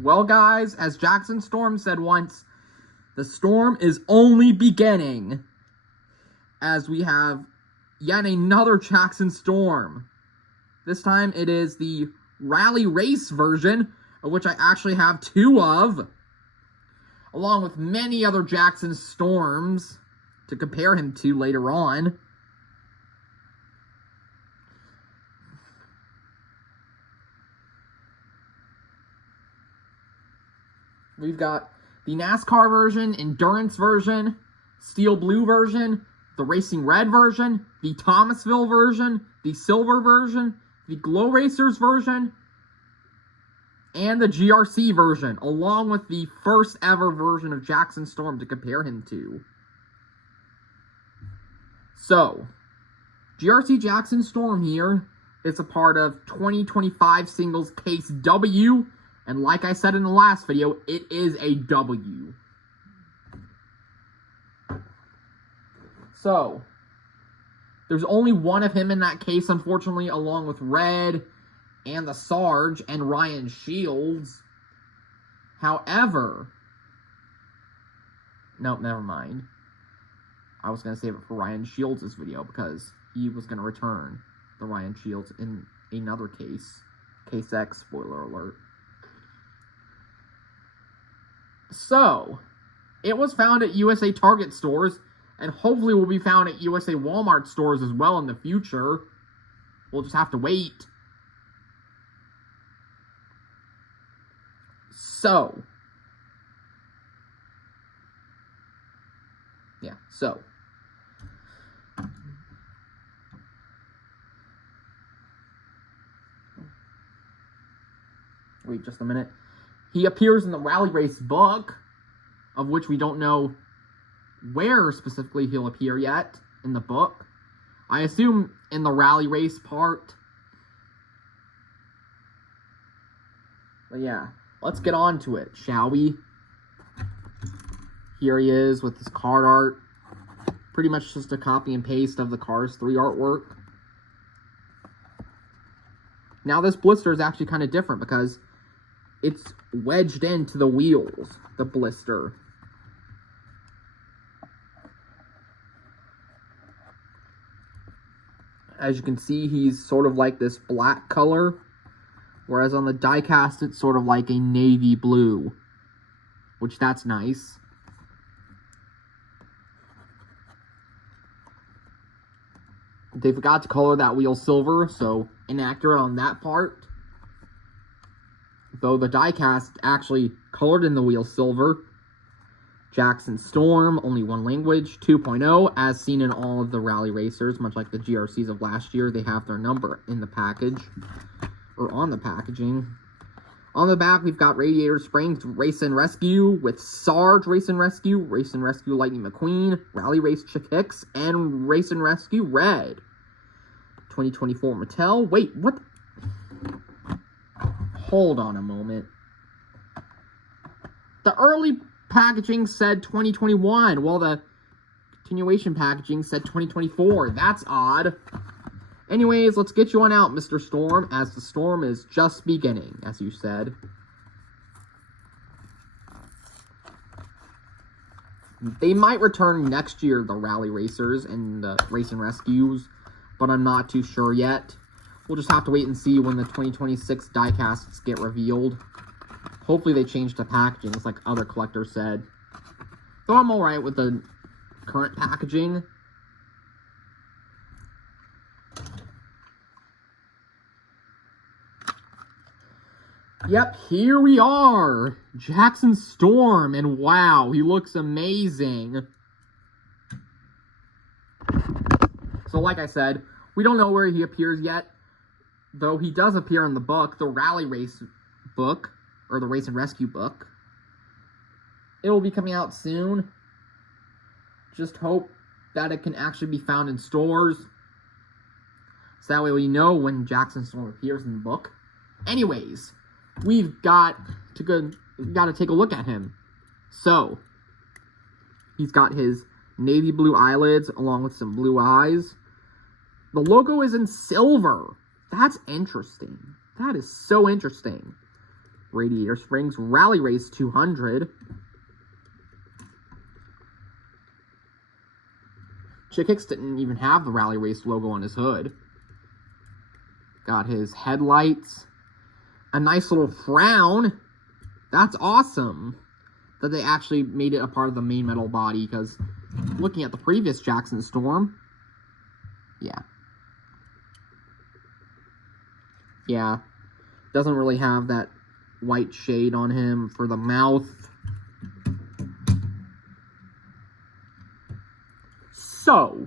Well, guys, as Jackson Storm said once, the storm is only beginning. As we have yet another Jackson Storm. This time it is the rally race version, of which I actually have 2 of, along with many other Jackson Storms to compare him to later on. We've got the NASCAR version, Endurance version, Steel Blue version, the Racing Red version, the Thomasville version, the Silver version, the Glow Racers version, and the GRC version, along with the first ever version of Jackson Storm to compare him to. So, GRC Jackson Storm here is a part of 2025 Singles Case W, and like I said in the last video, it is a W. So, there's only one of him in that case, unfortunately, along with Red and the Sarge and Ryan Shields. However, nope, never mind. I was going to save it for Ryan Shields' video because he was going to return the Ryan Shields in another case. Case X, spoiler alert. So, it was found at USA Target stores, and hopefully will be found at USA Walmart stores as well in the future. We'll just have to wait. So. Yeah, so. Wait just a minute. He appears in the Rally Race book, of which we don't know where specifically he'll appear yet in the book. I assume in the Rally Race part. But yeah, let's get on to it, shall we? Here he is with his card art. Pretty much just a copy and paste of the Cars 3 artwork. Now this blister is actually kind of different because it's wedged into the wheels, the blister. As you can see, he's sort of like this black color, whereas on the die-cast, it's sort of like a navy blue, which that's nice. They forgot to color that wheel silver, so inaccurate on that part. Though the die-cast actually colored in the wheel silver. Jackson Storm, only one language, 2.0, as seen in all of the Rally Racers, much like the GRCs of last year. They have their number in the package, or on the packaging. On the back, we've got Radiator Springs Race and Rescue with Sarge Race and Rescue Lightning McQueen, Rally Race Chick Hicks, and Race and Rescue Red. 2024 Mattel. Wait, what? Hold on a moment. The early packaging said 2021, while the continuation packaging said 2024. That's odd. Anyways, let's get you on out, Mr. Storm, as the storm is just beginning, as you said. They might return next year, the Rally Racers and the Race and Rescues, but I'm not too sure yet. We'll just have to wait and see when the 2026 die-casts get revealed. Hopefully they change the packaging, like other collectors said. Though I'm alright with the current packaging. Yep, here we are. Jackson Storm, and wow, he looks amazing. So like I said, we don't know where he appears yet. Though he does appear in the book, the Rally Race book, or the Race and Rescue book. It will be coming out soon. Just hope that it can actually be found in stores. So that way we know when Jackson Storm appears in the book. Anyways, we've got to take a look at him. So, he's got his navy blue eyelids along with some blue eyes. The logo is in silver. That's interesting. That is so interesting. Radiator Springs Rally Race 200. Chick Hicks didn't even have the Rally Race logo on his hood. Got his headlights. A nice little frown. That's awesome that they actually made it a part of the main metal body, because looking at the previous Jackson Storm, yeah, doesn't really have that white shade on him for the mouth. So,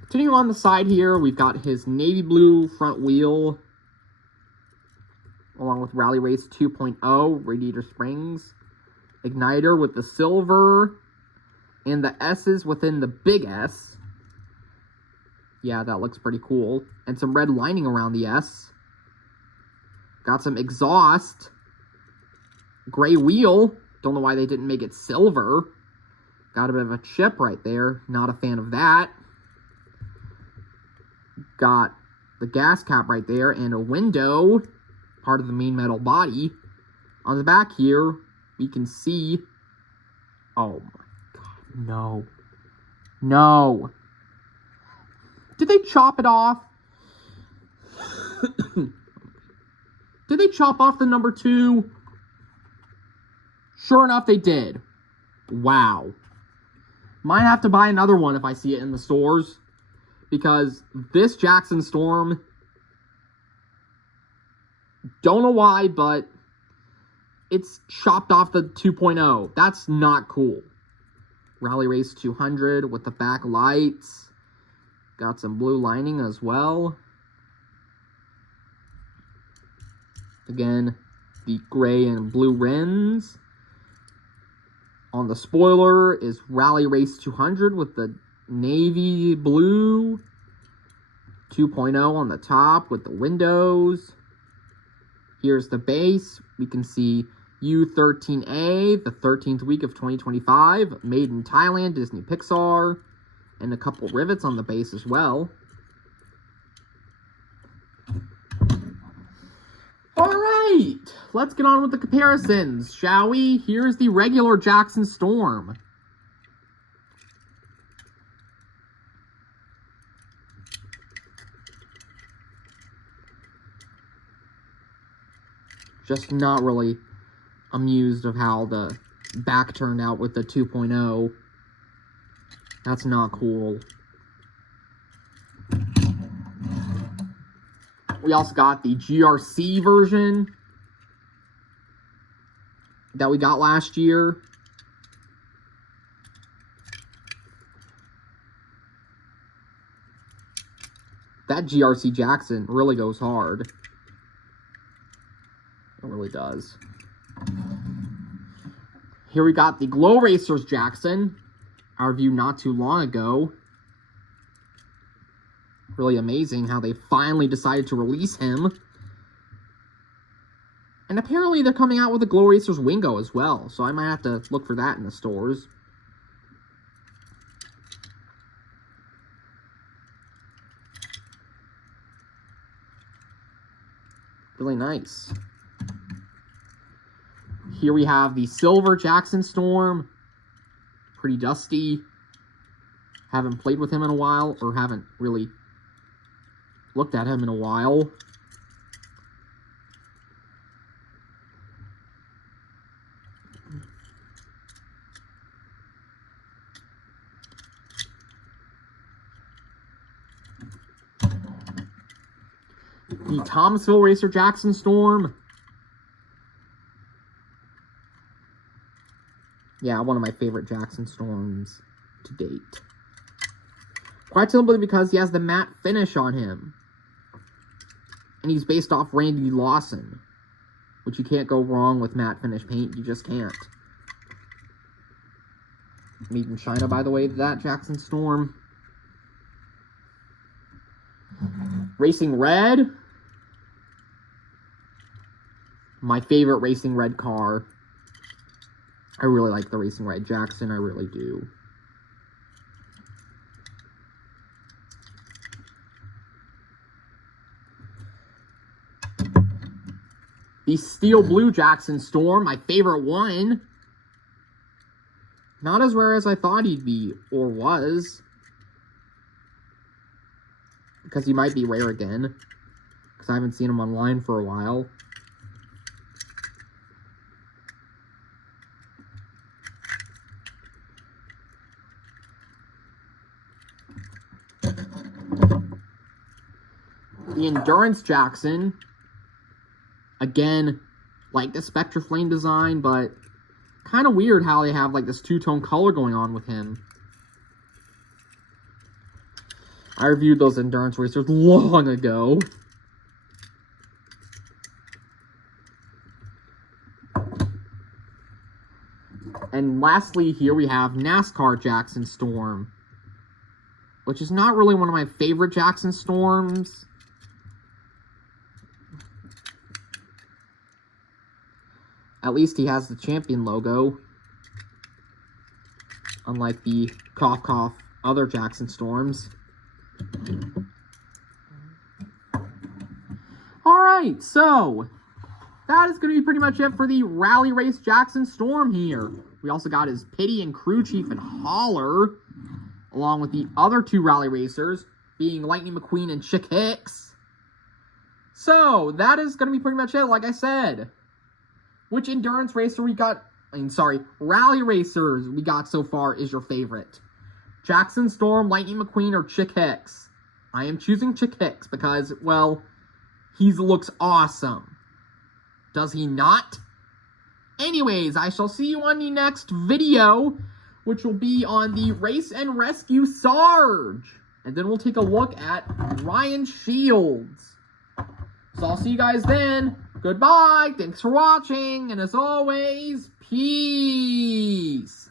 continuing on the side here, we've got his navy blue front wheel, along with Rally Race 2.0, Radiator Springs, igniter with the silver, and the S's within the big S. Yeah, that looks pretty cool. And some red lining around the S. Got some exhaust. Gray wheel. Don't know why they didn't make it silver. Got a bit of a chip right there. Not a fan of that. Got the gas cap right there and a window. Part of the main metal body. On the back here, we can see... Oh my god, no. No. Did they chop it off? Did they chop off the number 2? Sure enough, they did. Wow. Might have to buy another one if I see it in the stores, because this Jackson Storm, don't know why, but it's chopped off the 2.0. That's not cool. Rally Race 200 with the back lights. Got some blue lining as well. Again, the gray and blue rims. On the spoiler is Rally Race 200 with the navy blue. 2.0 on the top with the windows. Here's the base. We can see U13A, the 13th week of 2025. Made in Thailand, Disney Pixar. And a couple rivets on the base as well. Alright, let's get on with the comparisons, shall we? Here's the regular Jackson Storm. Just not really amused of how the back turned out with the 2.0. That's not cool. We also got the GRC version that we got last year. That GRC Jackson really goes hard. It really does. Here we got the Glow Racers Jackson. Our review not too long ago. Really amazing how they finally decided to release him. And apparently they're coming out with a Glow Racers Wingo as well, so I might have to look for that in the stores. Really nice. Here we have the Silver Jackson Storm. Pretty dusty. Haven't played with him in a while, or haven't really looked at him in a while. The Thomasville Racer Jackson Storm. Yeah, one of my favorite Jackson Storms to date. Quite simply because he has the matte finish on him. And he's based off Randy Lawson, which you can't go wrong with matte finish paint. You just can't. Made in China, by the way, that Jackson Storm. Racing Red. My favorite Racing Red car. I really like the Racing Red Jackson. I really do. The Steel Blue Jackson Storm, my favorite one. Not as rare as I thought he'd be, or was. Because he might be rare again. Because I haven't seen him online for a while. The Endurance Jackson. Again, like the Spectre Flame design, but kind of weird how they have like this two-tone color going on with him. I reviewed those Endurance Racers long ago. And lastly, here we have NASCAR Jackson Storm, which is not really one of my favorite Jackson Storms. At least he has the champion logo, unlike the cough cough other Jackson Storms. Alright, so that is going to be pretty much it for the Rally Race Jackson Storm here. We also got his Pity and Crew Chief and Holler, along with the other two Rally Racers, being Lightning McQueen and Chick Hicks. So, that is going to be pretty much it, like I said. Which Endurance Racer Rally Racers we got so far is your favorite? Jackson Storm, Lightning McQueen, or Chick Hicks? I am choosing Chick Hicks because, well, he looks awesome. Does he not? Anyways, I shall see you on the next video, which will be on the Race and Rescue Sarge. And then we'll take a look at Ryan Shields. So I'll see you guys then. Goodbye, thanks for watching, and as always, peace!